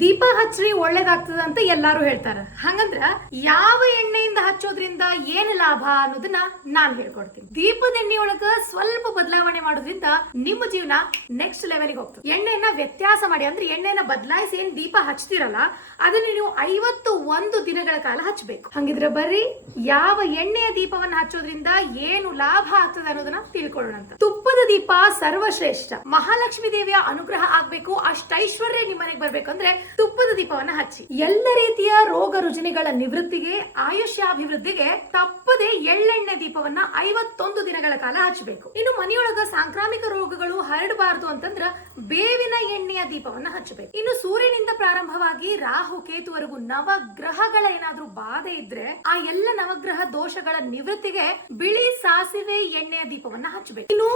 ದೀಪ ಹಚ್ಚ್ರಿ ಒಳ್ಳೇದಾಗ್ತದ ಅಂತ ಎಲ್ಲಾರು ಹೇಳ್ತಾರ. ಹಂಗಂದ್ರ ಯಾವ ಎಣ್ಣೆಯಿಂದ ಹಚ್ಚೋದ್ರಿಂದ ಏನ್ ಲಾಭ ಅನ್ನೋದನ್ನ ನಾನ್ ಹೇಳ್ಕೊಡ್ತೀನಿ. ದೀಪದ ಎಣ್ಣೆ ಒಳಗ ಸ್ವಲ್ಪ ಬದಲಾವಣೆ ಮಾಡೋದ್ರಿಂದ ನಿಮ್ಮ ಜೀವನ ನೆಕ್ಸ್ಟ್ ಲೆವೆಲ್ಗೆ ಹೋಗ್ತದೆ. ಎಣ್ಣೆಯನ್ನ ವ್ಯತ್ಯಾಸ ಮಾಡಿ, ಅಂದ್ರೆ ಎಣ್ಣೆನ ಬದಲಾಯಿಸಿ ಏನ್ ದೀಪ ಹಚ್ತಿರಲ್ಲ ಅದನ್ನ ನೀವು 51 ದಿನಗಳ ಕಾಲ ಹಚ್ಚಬೇಕು. ಹಂಗಿದ್ರೆ ಬರ್ರಿ ಯಾವ ಎಣ್ಣೆಯ ದೀಪವನ್ನ ಹಚ್ಚೋದ್ರಿಂದ ಏನು ಲಾಭ ಆಗ್ತದೆ ಅನ್ನೋದನ್ನ ತಿಳ್ಕೊಳ್ಳೋಣ ಅಂತ. ತುಪ್ಪದ ದೀಪ ಸರ್ವಶ್ರೇಷ್ಠ. ಮಹಾಲಕ್ಷ್ಮಿ ದೇವಿಯ ಅನುಗ್ರಹ ಆಗ್ಬೇಕು, ಅಷ್ಟೈಶ್ವರ್ಯ ನಿಮ್ಮನೆಗೆ ಬರ್ಬೇಕು ಅಂದ್ರೆ ತುಪ್ಪದ ದೀಪವನ್ನ ಹಚ್ಚಿ. ಎಲ್ಲ ರೀತಿಯ ರೋಗ ರುಜಿನಗಳ ನಿವೃತ್ತಿಗೆ, ಆಯುಷ್ಯಾಭಿವೃದ್ಧಿಗೆ ತಪ್ಪದೆ ಎಳ್ಳೆಣ್ಣೆ ದೀಪವನ್ನ 51 ದಿನಗಳ ಕಾಲ ಹಚ್ಚಬೇಕು. ಇನ್ನು ಮನೆಯೊಳಗ ಸಾಂಕ್ರಾಮಿಕ ರೋಗಗಳು ಹರಡಬಾರದು ಅಂತಂದ್ರ ಬೇವಿನ ಎಣ್ಣೆಯ ದೀಪವನ್ನ ಹಚ್ಚಬೇಕು. ಇನ್ನು ಸೂರ್ಯನಿಂದ ಪ್ರಾರಂಭವಾಗಿ ರಾಹು ಕೇತುವರೆಗೂ ನವಗ್ರಹಗಳ ಏನಾದ್ರೂ ಬಾಧೆ ಇದ್ರೆ ಆ ಎಲ್ಲ ನವಗ್ರಹ ದೋಷಗಳ ನಿವೃತ್ತಿಗೆ ಬಿಳಿ ಸಾಸಿವೆ ಎಣ್ಣೆಯ ದೀಪವನ್ನ ಹಚ್ಚಬೇಕು. ಇನ್ನು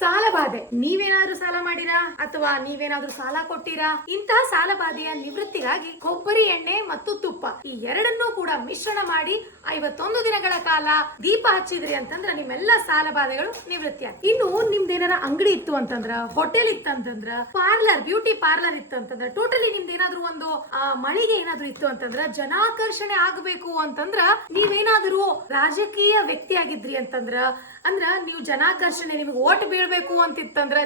ಸಾಲ ಬಾಧೆ, ನೀವೇನಾದ್ರೂ ಸಾಲ ಮಾಡಿರಾ ಅಥವಾ ನೀವೇನಾದ್ರೂ ಸಾಲ ಕೊಟ್ಟಿರಾ, ಇಂತಹ ಸಾಲ ಬಾಧೆಯ ನಿವೃತ್ತಿಗಾಗಿ ಕೊಬ್ಬರಿ ಎಣ್ಣೆ ಮತ್ತು ತುಪ್ಪ ಈ ಎರಡನ್ನೂ ಕೂಡ ಮಿಶ್ರಣ ಮಾಡಿ 51 ದಿನಗಳ ಕಾಲ ದೀಪ ಹಚ್ಚಿದ್ರಿ ಅಂತಂದ್ರ ನಿಮ್ಮೆಲ್ಲ ಸಾಲ ಬಾಧೆಗಳು ನಿವೃತ್ತಿ ಆಗ್ತದೆ. ಇನ್ನು ನಿಮ್ದೇನಾರ ಅಂಗಡಿ ಇತ್ತು ಅಂತಂದ್ರ, ಹೋಟೆಲ್ ಇತ್ತಂತಂದ್ರ, ಪಾರ್ಲರ್, ಬ್ಯೂಟಿ ಪಾರ್ಲರ್ ಇತ್ತು ಅಂತಂದ್ರ, ಟೋಟಲಿ ನಿಮ್ದೇನಾದ್ರೂ ಒಂದು ಮಳಿಗೆ ಏನಾದ್ರೂ ಇತ್ತು ಅಂತಂದ್ರ, ಜನಾಕರ್ಷಣೆ ಆಗಬೇಕು ಅಂತಂದ್ರ, ನೀವೇನಾದ್ರೂ ರಾಜಕೀಯ ವ್ಯಕ್ತಿ ಆಗಿದ್ರಿ ಅಂತಂದ್ರ, ಅಂದ್ರ ನೀವು ಜನಾಕರ್ಷಣೆ, ನಿಮಗೆ ಓಟ್ ಬೀಳ್ಬೇಕು ಅಂತಿತ್ತಂದ್ರ,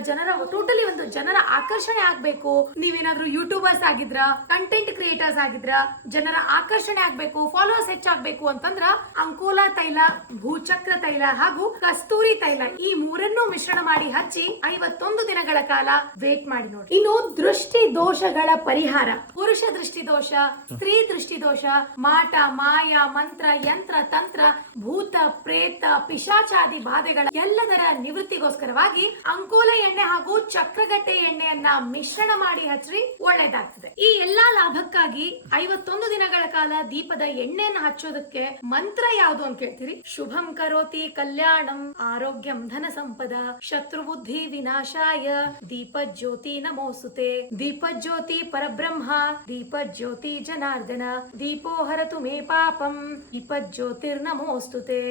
ಟೋಟಲಿ ಒಂದು ಜನರ ಆಕರ್ಷಣೆ ಆಗ್ಬೇಕು, ನೀವೇನಾದ್ರೂ ಯೂಟ್ಯೂಬರ್ಸ್ ಆಗಿದ್ರ, ಕಂಟೆಂಟ್ ಕ್ರಿಯೇಟರ್ಸ್ ಆಗಿದ್ರ, ಜನರ ಆಕರ್ಷಣೆ ಆಗ್ಬೇಕು, ಫಾಲೋವರ್ಸ್ ಹೆಚ್ಚಾಗ್ಬೇಕು ಅಂತಂದ್ರ ಅಂಕೋಲ ತೈಲ, ಭೂಚಕ್ರ ತೈಲ ಹಾಗೂ ಕಸ್ತೂರಿ ತೈಲ ಈ ಮೂರನ್ನು ಮಿಶ್ರಣ ಮಾಡಿ ಹಚ್ಚಿ 51 ದಿನಗಳ ಕಾಲ ವೇಟ್ ಮಾಡಿ ನೋಡಿ. ಇನ್ನು ದೃಷ್ಟಿ ದೋಷಗಳ ಪರಿಹಾರ, ಪುರುಷ ದೃಷ್ಟಿ ದೋಷ, ಸ್ತ್ರೀ ದೃಷ್ಟಿ ದೋಷ, ಮಾಟ, ಮಾಯ, ಮಂತ್ರ, ಯಂತ್ರ, ತಂತ್ರ, ಭೂತ, ಪ್ರೇತ, ಪಿಶಾಚಾದಿ ಬಾಧೆಗಳ ಎಲ್ಲದರ ನಿವೃತ್ತಿಗೋಸ್ಕರವಾಗಿ ಅಂಕೋಲ ಎಣ್ಣೆ ಹಾಗೂ ಚಕ್ರಗಟ್ಟೆ ಎಣ್ಣೆಯನ್ನ ಮಿಶ್ರಣ ಮಾಡಿ ಹಚ್ಚ್ರಿ, ಒಳ್ಳೇದಾಗ್ತದೆ. ಈ ಎಲ್ಲಾ ಲಾಭಕ್ಕಾಗಿ 51 ದಿನಗಳ ಕಾಲ ದೀಪದ ಎಣ್ಣೆಯನ್ನು ಹಚ್ಚೋದಕ್ಕೆ ಮಂತ್ರ ಯಾವುದು ಅಂತ ಕೇಳ್ತೀರಿ. ಶುಭಂ ಕರೋತಿ ಕಲ್ಯಾಣಂ ಆರೋಗ್ಯಂ ಧನ ಸಂಪದ ಶತ್ರುಬುದ್ಧಿ ವಿನಾಶಾಯ ದೀಪಜ್ಯೋತಿ ನಮೋಸ್ತುತೆ. ದೀಪಜ್ಯೋತಿ ಪರಬ್ರಹ್ಮ, ದೀಪಜ್ಯೋತಿ ಜನಾರ್ದನ, ದೀಪೋ ಹರತು ಮೇ ಪಾಪಂ, ದೀಪಜ್ಯೋತಿರ್ನಮೋಸ್ತುತೆ.